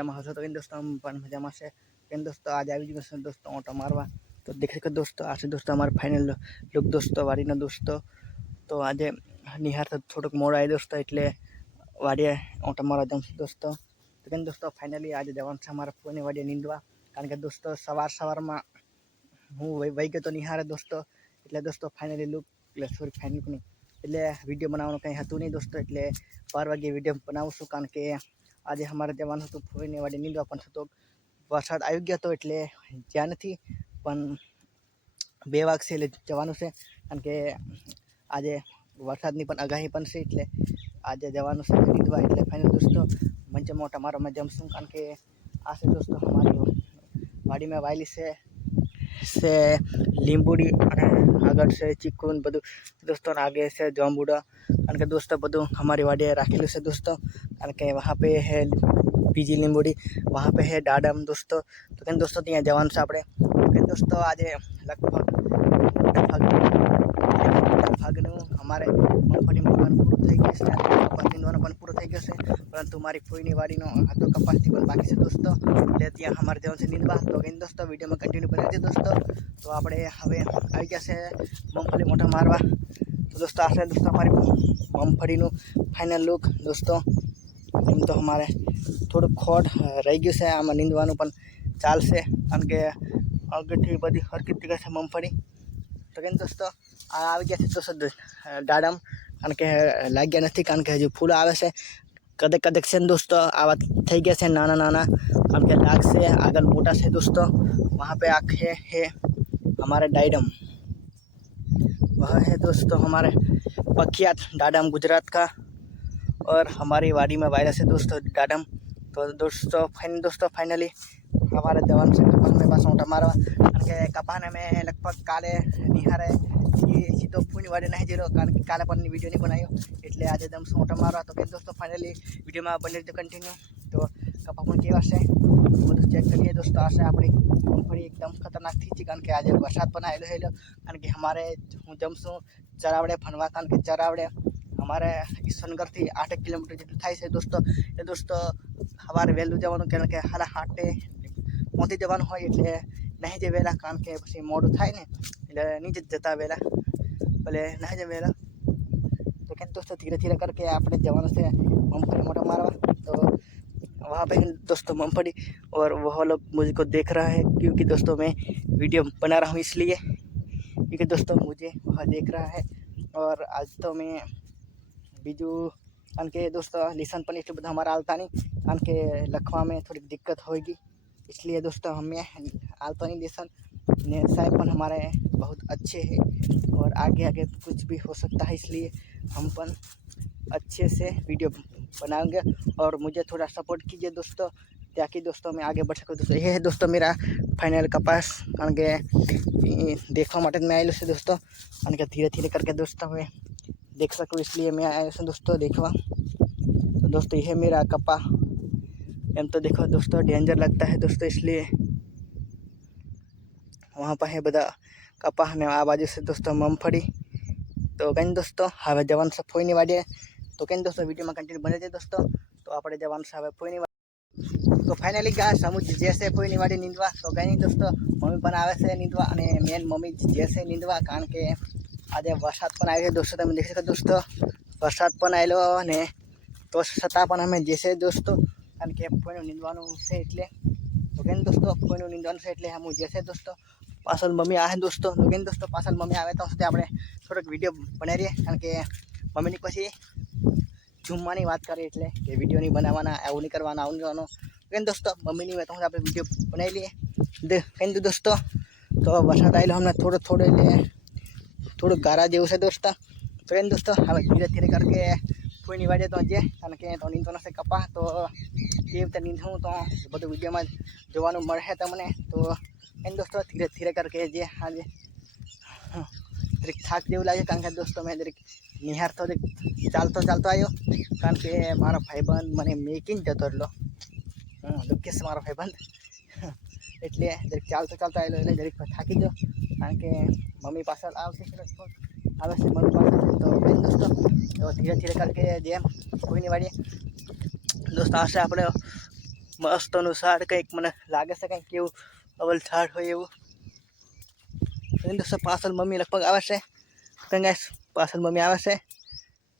મજામાં હશો તો દોસ્તો हम પણ મજામાં છે દોસ્તો આજે આવી ગયો છે દોસ્તો ઓટો મારવા તો દેખી શકો દોસ્તો આ છે દોસ્તો અમારો ફાઇનલ લુક દોસ્તો વાડીનો દોસ્તો તો આજે નિહાર તો થોડુંક મોડું આવી દોસ્તો એટલે વાડીએ ઓટો મારવા જાઉં છું દોસ્તો તો દોસ્તો ફાઇનલી આજે જવાનું છે અમારા ફોઈની વાડીએ નીંદવા કારણ કે દોસ્તો સવારમાં હું વહી ગયો તો નિહારે દોસ્તો એટલે દોસ્તો ફાઇનલી લુક એટલે સોરી ફાઇનલ નહીં એટલે વિડીયો બનાવવાનું કંઈ હતું નહીં દોસ્તો એટલે 12 વાગે વિડીયો બનાવું છું કારણ કે આજે અમારે જવાનું હતું ફોઈની વાડીએ નીંદવા પણ થતો વરસાદ આવી ગયો હતો એટલે જ્યાં નથી પણ 2 વાગશે એટલે જવાનું છે કારણ કે આજે વરસાદની પણ આગાહી પણ છે એટલે આજે જવાનું છે નીંદવા એટલે ફાઇનલ દોસ્તો મંચે મોટા મારોમાં જમશું કારણ કે આ છે દોસ્તો અમારી વાડીમાં વાયેલી છે લીંબુડી અને આગળ છે ચીકુ બધું दोस्तों आगे से जामुड़ा कारण के दोस्तों બધું हमारी वाड़ी राखेलू से दोस्तों कारण के वहाँ पे है बीजी लींबूड़ी वहाँ पे है डाडम दोस्तों तो कहीं दोस्तों ત્યાં જવાનું છે આપણે કहीं दोस्तों આજે લગભગ અમારે મગફળી મૂકવાનું પૂરું થઈ ગયું છે કપાસ નીંદવાનું પણ પૂરું થઈ ગયું છે પરંતુ મારી ફોઈની વાડીનો હતો કપાસથી પણ બાકી છે દોસ્તો એટલે ત્યાં અમારે જવાનું છે નીંદવા તો કઈ દોસ્તો વિડીયોમાં કન્ટિન્યુ બનાવજો દોસ્તો તો આપણે હવે આવી ગયા છે મગફળી મોટા મારવા તો दोस्तों આ છે દોસ્તો અમારી મગફળીનું ફાઇનલ લુક દોસ્તો એમ તો અમારે થોડુંક ખોટ રહી ગયું છે આમાં નીંદવાનું પણ ચાલશે કારણ કે આગળથી બધી હરકત થઈ ગઈ છે મગફળી તો કેમ દોસ્તો આ આવી ગયા છે દોસ્તો દાડમ કારણ કે લાગ્યા નથી કારણ કે હજુ ફૂલ આવે છે કદેક છે દોસ્તો આવા થઈ ગયા છે નાના કારણ કે લાગશે આગળ મોટા છે दोस्तों वहाँ पे आखे है हमारे डाइडम वह है दोस्तों हमारे पखियात डाडम गुजरात का और हमारी वाड़ी में वायरस है दोस्तों डाडम तो दोस्तों फाइनली हमारे जवान से कपास में पास ओटा मारवा कारण के कपाने में लगभग काले निहारे ये तो पूरी वाड़ी नहीं जीरो कारण के काले पर वीडियो नहीं बनायो એટલે આજે દમ ઓટા મારવા તો કે दोस्तों फाइनली वीडियो में बने तो कंटिन्यू तो कपा પણ કેવા છે બધું ચેક કરીએ दोस्तों આ છે આપણી મગફળી એકદમ ખતરનાક થઈ છે કારણ કે આજે વરસાદ પણ આવેલો કારણ કે અમારે હું જમશું ચરાવડે ફનવા કારણ કે ચરાવડે અમારે ઈશ્વરનગરથી 8 કિલોમીટર જેટલું થાય છે દોસ્તો સવારે વહેલું જવાનું કારણ કે 8:30 પહોંચી જવાનું હોય એટલે નહીં જ વહેલા કારણ કે પછી મોડું થાય ને એટલે નહીં જ જતા વહેલા ભલે નહીં જ વહેલા तो क्या दोस्तों धीरे करके आपने जवानों से मूंगफली मोटा मारवा तो वहाँ पे दोस्तों मूंगफली और वह लोग मुझको देख रहा है क्योंकि दोस्तों मैं वीडियो बना रहा हूँ इसलिए क्योंकि दोस्तों मुझे वह देख रहा है और आज तो मैं बीजू कारण के दोस्तों लिसन पर इतना बधा हमारा आलता नहीं कारण के लखवा में थोड़ी दिक्कत होगी इसलिए दोस्तों हमें आलता नहीं लिसन ने साहब पर हमारे बहुत अच्छे हैं और आगे कुछ भी हो सकता है इसलिए हम पर अच्छे से वीडियो बनाएंगे और मुझे थोड़ा सपोर्ट कीजिए दोस्तों ताकि दोस्तों मैं आगे बढ़ सकूँ दोस्तों ये है दोस्तों मेरा फाइनल कपास कारण के देखवा माटे मैं आएलो से दोस्तों कारण के धीरे करके दोस्तों मैं देख सकूँ इसलिए मैं आया हूँ दोस्तों देखवा तो दोस्तों यह मेरा कपा एम तो देखो दोस्तों डेंजर लगता है दोस्तों इसलिए वहाँ पर है बदा कपा ने आ बाजू से दोस्तों मूंगफली तो कहीं दोस्तों हवे जवान से फोईनी वाड़ी तो कहीं दोस्तों वीडियो में कंटिन्यू बने दोस्तों तो आप जवान से हवे फोईनी तो फाइनली गाय समूह जैसे फोईनी वाड़ी नींदवा तो कहीं दोस्तों मम्मी पण आवे से नींदवा अने मेन मम्मी जैसे नींदवा कारण के आज वरसाद पण आव्यो दोस्तों तमे देख सको दोस्तों वरसाद पण आवेलो ने तो छतां पण अमे जैसे दोस्तों कारण के फोईनु नींदवानुं छे एटले तो कहीं दोस्तों फोईनु नींदवानुं छे एटले हम जैसे दोस्तों पासल मम्मी आए दोस्तों तो कहीं दोस्तों पासल मम्मी आए तो આપણે થોડોક વિડીયો બનાવી રહીએ કારણ કે મમ્મીની પછી જુમ્માની વાત કરીએ એટલે કે વિડીયો નહીં બનાવવાના આવું નહીં કરવાના આવું નહીં કરવાનું કहीं दोस्तों મમ્મીની વાત આપણે વિડીયો બનાવી લઈએ કहीं दोस्तों તો વરસાદ આવેલો હમણાં થોડો એટલે થોડું ગારા જેવું છે दोस्तों તો કहीं दोस्तों હવે ધીરે करके ફોઈની વાડીએ તો જે કારણ કે તો નીંદવાનો છે કપા તો કેવી રીતે નીંદવું તો બધું વિડીયોમાં જોવાનું મળે તમને તો एंड दोस्तों धीरे करके जे हाँ जी जरीक थाक जेव लगे कारण के दोस्तों मैं जरीक निहार तो चालतो आयो कारण के मारा भाईबंध मैंने मेकिंग जतो रहो लोकेश मारो भाईबंध एटले जरीक चालतो आवेलो એટલે जरीक थाकी गयो कारण के मम्मी पासल आवती આવે છે મમ્મી પાसल तो दोस्तों तो धीरे करके जेम कोई नहीं वाड़ी दोस्तों आ આપણે મસ્તનું ઝાડ કંઈક મને લાગે છે કંઈક કેવું અવલ ઝાડ હોય એવું. દોસ્તો પાછળ મમ્મી લગભગ આવે છે. ગાઈસ પાછળ મમ્મી આવે છે.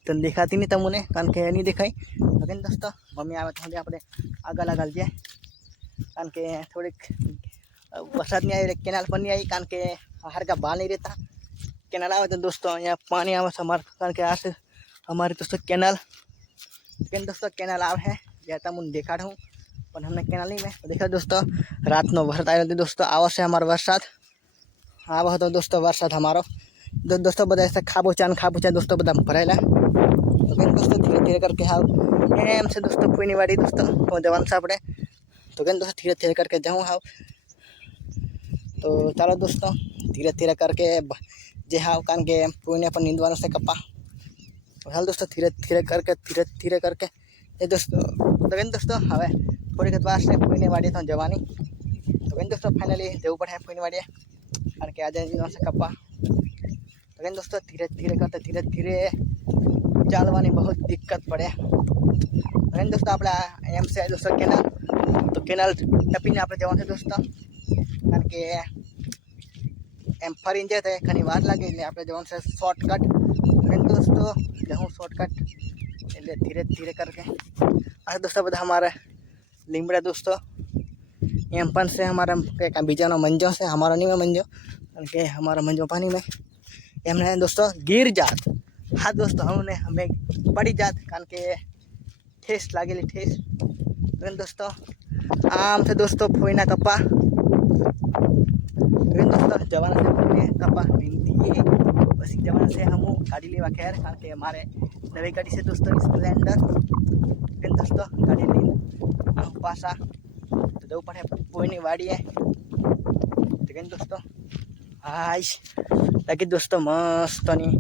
તને દેખાતી નહીં તમને, કારણ કે નહીં દેખાય. ઓકે દોસ્તો, મમ્મી આવે તો આપણે આગળ જઈએ, કારણ કે થોડીક વરસાદ નહીં આવી, કેનાલ પર નહીં આવી, કારણ કે હરકા બહાર નહીં રહેતા. કેનાલ આવે તો દોસ્તો અહીંયા પાણી આવે છે અમારે, કારણ કે આ છે અમારી દોસ્તો કેનાલ. કેમ દોસ્તો કેનાલ આવે है जैसा मुझे देखा हूँ, पर हमने केनाल नहीं में देखा दोस्तों. रात नो वरसाद आयो दोस्तों, आवा से हमारो वरसाद आवा तो दोस्तों वरसाद हमारो दोस्तों બધા ऐसा खाबोचा दोस्तों બધા भरायला. तो केम दोस्तों धीरे धीरे करके हाव एम से दोस्तों कोई वाड़ी दोस्तों तो जवान से આપણે तो केम दोस्तों धीरे धीरे करके जाऊँ हाव. तो चलो दोस्तों धीरे धीरे करके जे हाव, कारण के कोई पर नींदवानो से कपा. हाल दोस्तों धीरे धीरे करके ये दोस्तों तो केम दोस्तों हवे थोड़ी बार से कोई वाड़ी तो जवानी. तो केम दोस्तों फाइनली जવું પડે कोई वाड़ी, કારણ કે આજે नींदवानो से कपा. तो केम दोस्तों धीरे धीरे ચાલવાની बहुत दिक्कत પડે. કેમ दोस्तों આપણે એમ છે दोस्तों કેનાલ, તો કેનાલ ટપીને આપણે જવાનું છે दोस्तों, કારણ કે એમ ફરીને જાય તો ઘણી વાર લાગે, એટલે આપણે જવાનું છે શોર્ટકટ. કેમ दोस्तों जाऊँ शॉर्टकट એટલે धीरे धीरे करके આ दोस्तों બધા हमारे લીમડા दोस्तों એમ પણ છે हमारा કંઈક બીજાનો મંજો છે, हमारा नहीं में मंजो, કારણ કે हमारा मंजो पानी में એમને दोस्तों गिर जात. हाँ दोस्तों हमने हमें पड़ी जात, कारण के ठेस लागेली ठेस. दोस्तों आम से दोस्तों फोईना कपा दोस्तों जवाना से फोईने कपा नींदी बस जवाना से हम गाड़ी लेवा खैर, कारण के हमारे नवी गाड़ी से दोस्तों स्प्लेंडर. दोस्तों गाड़ी लीन पासा तो जવું પડે फोईनी वाड़ी है. तो दोस्तों हाय लगी दोस्तों मस्तनी.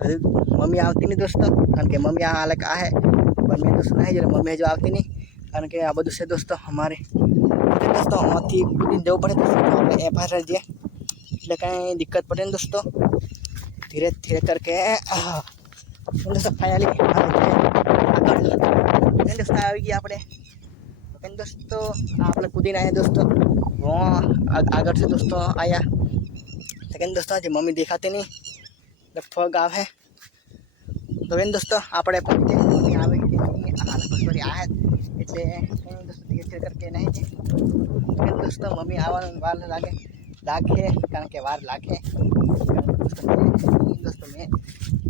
तो मम्मी આવતી नहीं दोस्तों, कारण के मम्मी आ अलग आ है, पर मैं दोस्तों नहीं जरा मम्मी जो આવતી नहीं, कारण के आ બધું છે दोस्तों हमारे. दोस्तों આમાંથી જવું પડે दोस्तों, આપણે એ બહાર જઈએ એટલે કાંઈ દિક્કત પડે ને दोस्तों. धीरे धीरे करके दोस्तों फाइनली આગળ दोस्तों આવી ગયા આપણે. दोस्तों આપણે કૂદીને આવ્યા दोस्तों આગળ से दोस्तों आया. लेकिन दोस्तों आज मम्मी देखाती नहीं लगभग आव है. तो बेन दोस्तों આપણે પહોંચે મમ્મી આવે કે નહીં લગભગ આ એટલે કંઈ दोस्तों ધીરે ધીરે करके નહીં છે. लेकिन दोस्तों मम्मी આવવાનું વાર લાગે, કારણ કે વાર લાગે. दोस्तों मैं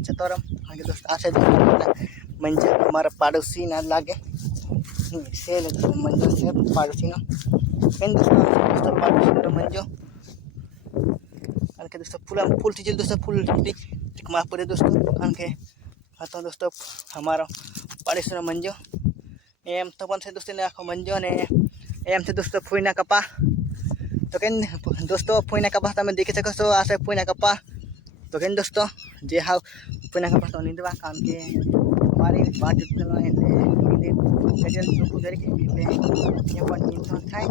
जतो रम, કારણ કે दोस्तों આ છે મંજર અમારા પાડોશી ના લાગે છે, મંજર છે પાડોશીનો. બેન दोस्तों પાડોશીનો મંજો, કારણ કે दोस्तों फूल थी दोस्तों फूल टिकमा पड़े दोस्तों, कारण के तो दोस्तों हमारा पाड़ोशीनो मंजो एम तो पण से दोस्तों ने आखो मंजो ने एम से दोस्तों फूईना कपा. तो केम दोस्तों फूईना कपा તમે દેખી શકો છો, આ છે ફૂઈના કપા. તો કેમ दोस्तों જે હાવ ફૂઈના કપા તો નીંદવા, કારણ કે અમારી વાટ એટલે નીંદે ગજલ ચોખ્ખું તરીકે એટલે એ પણ નીંદનો થાય.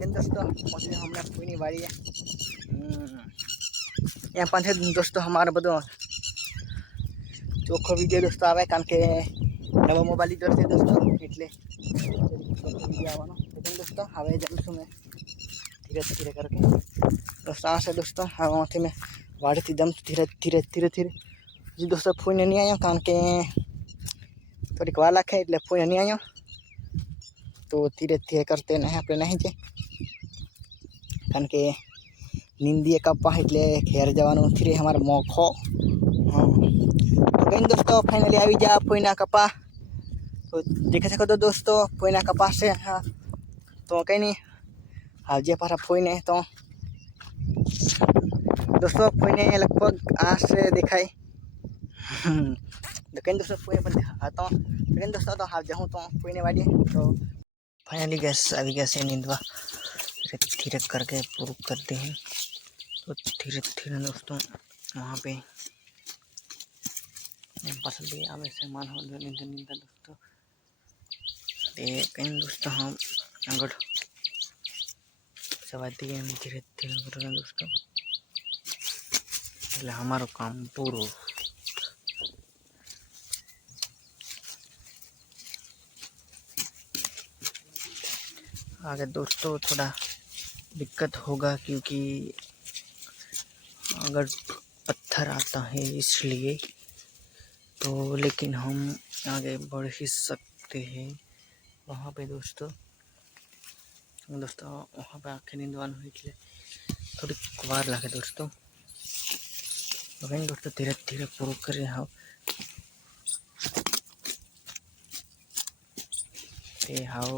કેમ दोस्तों પછી હમણાં ફૂઈની વાડીએ એમ પણ છે दोस्तों हमारा બધો ચોખ્ખો વિડીયો दोस्तों આવે, કારણ કે નવો મોબાઈલ લીધો છે दोस्तों એટલે વિડીયો આવવાનો. लेकिन दोस्तों હવે જાઉં છું મેં धीरे धीरे करके दोस्तों आ से दोस्तों हाँ मैं वाड़ी थी जम धीरे जी दोस्तों फूईने नहीं आया, कारण के थोड़ी વાર લાગે એટલે ફૂઈને नहीं आया. तो धीरे धीरे करते नहीं આપણે नहीं છે, કારણ કે નીંદીએ કપા એટલે ઘેર જવાનું થી અમારે મોખો. हाँ तो कहीं दोस्तों फाइनली આવી जा ફૂઈના કપા. तो देख सको तो दोस्तों ફૂઈના કપા से. हाँ तो कहीं नहीं આજે पारा ફૂઈને तो दोस्तों ફૂઈને लगभग आ से दिखाई. तो कहीं दोस्तों ફૂઈને पर आता हूँ. लेकिन दोस्तों तो हाँ जाऊँ तो ફૂઈને वाड़ी. तो फाइनली गैस अभी गैस नींदवा धीरे करके पूरा करते हैं. तो धीरे धीरे दोस्तों वहाँ पे पसंद भी आवे से मान हो नींदा दोस्तों. कहीं दोस्तों हम આગળ सवाती है धीरे धीरे करेंगे दोस्तों, એટલે हमारो काम पूरा. आगे दोस्तों थोड़ा दिक्कत होगा क्योंकि अगर पत्थर आता है इसलिए तो, लेकिन हम आगे बढ़ ही सकते हैं वहाँ पे दोस्तों। वहाँ पे आँखें नींदवान हुई એટલે થોડીક વાર લાગે दोस्तों। दोस्तों धीरे धीरे पूરું કરી हाव તે हाव